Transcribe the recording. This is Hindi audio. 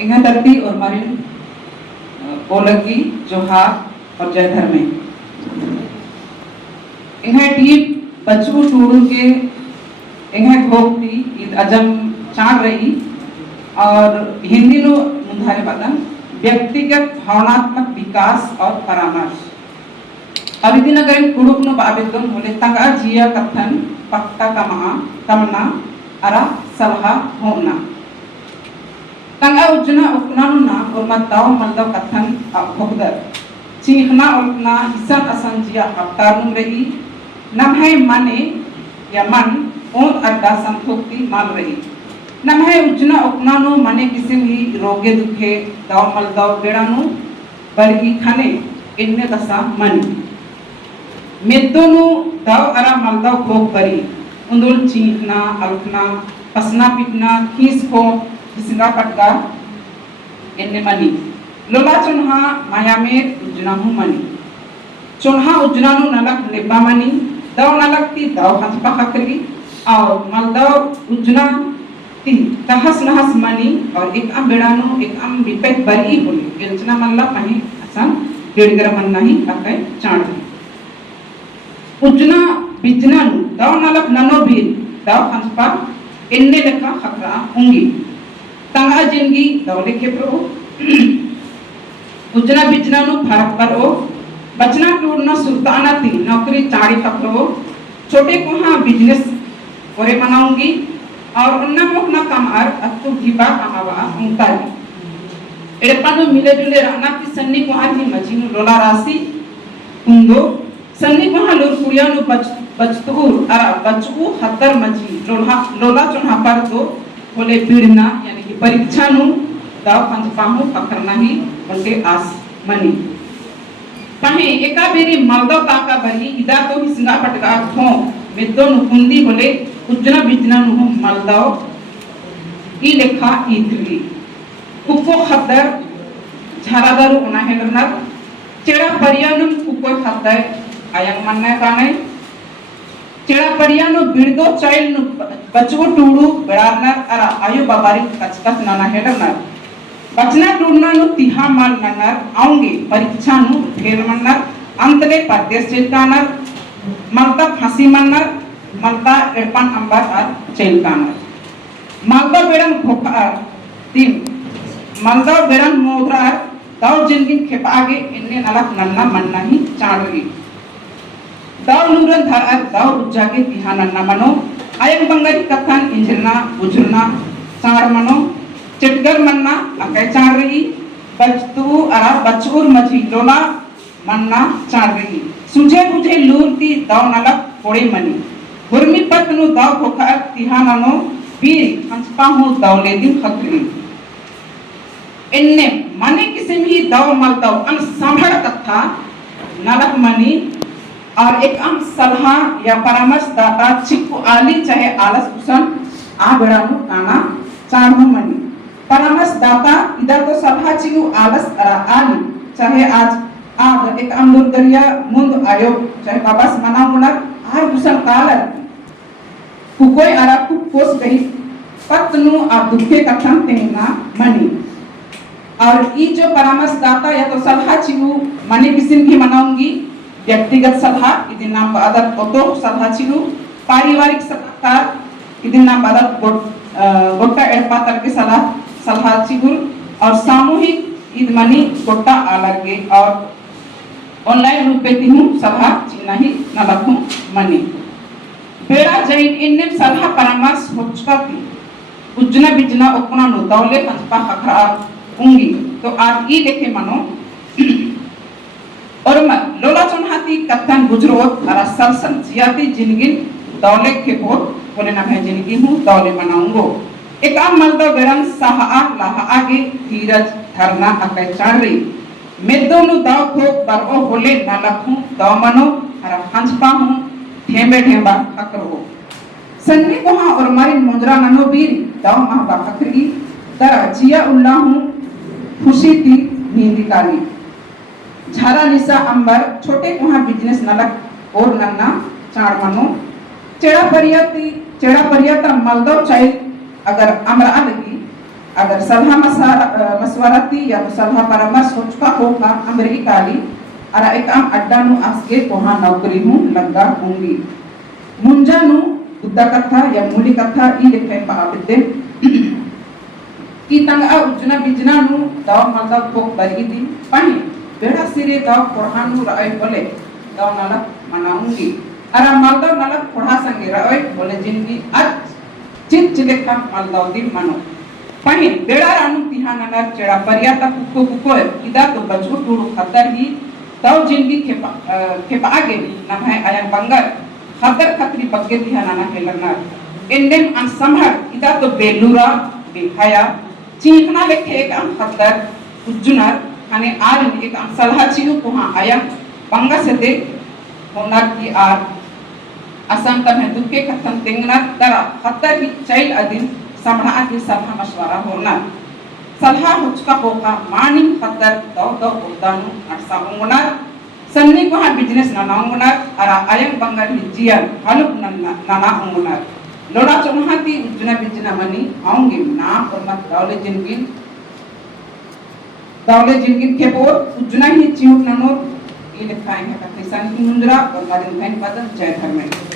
इंगा धरती और मरिन ओलगी जोहार और जय धर्मे इंगा टीप बच्चू टूडू के इंगा घोकती ईद अजम चार रही और हिंदी नो मुंधारे बदन व्यक्तिगत भावनात्मक विकास और परामर्श अब इतनी अगर कुड़ुक नो बाबितम बोले तंगा जिया कथन पक्ता कमना अरा सलहा होना तंगा उजना उपनानुना और मताओ मल्दव कथन भोगदर चीखना उल्पना इसन असन जिया अवतारुम रही नमहे मने या मन ओन अड्डा संतोक्ति माल रही नमहे उजना उपनानु मने किसी भी रोगे दुखे दाव मल्दव बेड़ानु बरगी खाने इन्ने दसा मनी मेदोनु दाव अरा मल्दव भोग बरी उंदुल चीखना अल्पना पसना पिटना खीस को किसका पटका इन्ने मनी लोला चुन्हा मायामेर उजनाहु मनी चुन्हा उजनानु नलक निब्बा मनी दाव नलक ती दाव हंसपा हकली और मल्दव उजना ती तहस नहस मनी और एक अम बेड़ानु एक अम विपेत बरी बोली इल्चना मल्ला पही असन डेढ़ मन नहीं अकै चांद उजना बिजनानु दाव नलक ननो बीर दाव हंसपा इन्ने लेखा हकरा होंगी तंगा जिंदगी दौले के प्रो उजना बिजना नु फरक पर ओ बचना टूटना सुल्ताना थी नौकरी चाड़ी पकड़ो छोटे को हाँ बिजनेस और मनाऊंगी और उन्ना मुकना काम आर अत्तु घिबा कमावा उंताली एड़पानु मिले जुले रहना की सन्नी को हाँ थी मजीनु लोला राशि उंदो सन्नी को हाँ लोर कुड़िया नु बचतूर अरा बचू हत्तर मजी लोला चुन्हा पर तो बोले पीड़ना यानी कि परीक्षा नु दाव पंचपाहु पकड़ना ही उनके आस मनी पहे एका बेरी मल्दव ताका बरी इदा तो ही सिंगा पटका खो मेदो नु कुंदी बोले उजना बिजना नु मल्दव ई लेखा ईथली कुको खद्दर झारादारु उना हेलना चेड़ा परियानुम कुको खद्दर आयंग मन्ना काने चेड़ा परियानु बिड़दो चाइल्ड नु बचवो टूडू बेड़ारनर अरा आयु बाबारी कचकच नाना हेडरनर बचना टूडना नु तिहा माल ननर आऊंगे परीक्षा नु फेल मन्नर अंतले परदेश चेलकानर मलता फांसी मन्नर मलता एड़पान अंबर और चेलकानर मलता बेड़न भोकार तीन मलता बेड़न मोदरार दाव जिंदगी खेपागे इन्ने नलक नन्ना मन्ना ही चांडरी दाव नूरन धर दाव उज्जागे तिहा नन्ना मनो आयंग बंगारी कथन इंजरना बुझरना चार मनो चिटगर मन्ना अकै चार रही बचतू अरा बचूर मझी लोला मन्ना चार रही सुझे बुझे लूरती दाव नलक कोड़े मनी गुरमी पत्नु दाव भोखा तिहा ननो वीर हंसपा हूँ दाव ले दिन खतरी इन्ने मने किसी भी दाव मलदाव अन संभड़ कथा नलक मनी और एक अम सलाह या परामर्श दाता चिक्कू आली चाहे आलस कुसन आ बेड़ानु काना चाणु मनी परामर्श दाता इधर तो सलाह चिक्कू आलस आली चाहे आज आग एक अम दुर्गरिया मुंद आयो चाहे बाबास मना मुनर आर कुसन कालर कुकोई आरा कुक पोस गई पत्नु आ दुखे कथन तेना मनी और ई जो परामर्श दाता या तो सलाह चिक्कू मने किसी की मनाऊंगी व्यक्तिगत सलाह इदिन नाम बादर ओतो सलाह चिलु पारिवारिक सलाहकार इदिन नाम बादर गोट्टा एड़पा तक सलाह चिगुल और सामूहिक इद मनी गोट्टा आलरगे और ऑनलाइन रूपे तिहु सलाह चिन्ना ही नलखु मनी बेड़ा जैन इन्ने सलाह परामर्श होचकाती उजना बिजना उपना नु दौले हंसपा हखरा उंगी तो आज ई लेखे मनो और मत लोला चुनहाती कथन गुजरोत अरा सरसन जियाती जिंदगी दौले के पोत बोले ना मैं जिंदगी हूँ दौले मनाऊंगो एक आम मल्दो बेरन सहा लाहा आगे धीरज धरना अकै चार रही मेदोनु दाव को बरओ बोले ना लखूं दाव मनो अरा हंसपा हूँ ठेंबे ठेंबा हकरो सन्नी को हाँ और मारी मुंजरा ननो बीरी दाव महा बाखरी दरा जिया उल्ला हूँ खुशी थी नींदी काली झारा निसा अंबर छोटे कुहा बिजनेस नलक और नन्ना चार मनो चेड़ा परियता मल्दव चाइल्ड अगर अमरा लगी agar salah maswarati ya salah paramas hochka hoka amri kali ara ekam addanu asge koha naukri hu lagga hoंगी munjanu buddha katha ya muli katha I lekhe pa abde ki tanga ujna bijna nu daw malda pok bari di pani beda sire daw korhanu raai bole daw nala manaungi ara malda nala pudha sange raai bole jingi at cit cilekam malda di mano pani beda ranu tihana nar cera pariata kuko ida to bajku turu khatar hi daw jingi kepa age namai ayang bangar khatar khatri bagge tihana na helanar endem an samhar ida to belura bihaya चिकना लेके एक आम खतर उज्जुनार हने आर एक आम सलाह चिनु कोहा आया पंगा से दे होनार की आर असम तब है दुखे खतन तेंगना तरा खतर ही चाइल अदिन समढ़ा की सलाह मशवरा होनार सलाह हुचका पोका मानी खतर दो उदानु अर्सा उंगनार सन्नी कोहा बिजनेस नाना उंगनार अरा आयंग बंगाल ही जियर हालुक नाना उंगनार लोड़ा चौहाती उज्जना बिजना मनी आऊंगी नाम और मत दावले जिनगिन के बोर उज्जना ही चिउट ननोर ये लिखाएंगे का किसान की मुंद्रा और मदन भाई पदम जय धर्म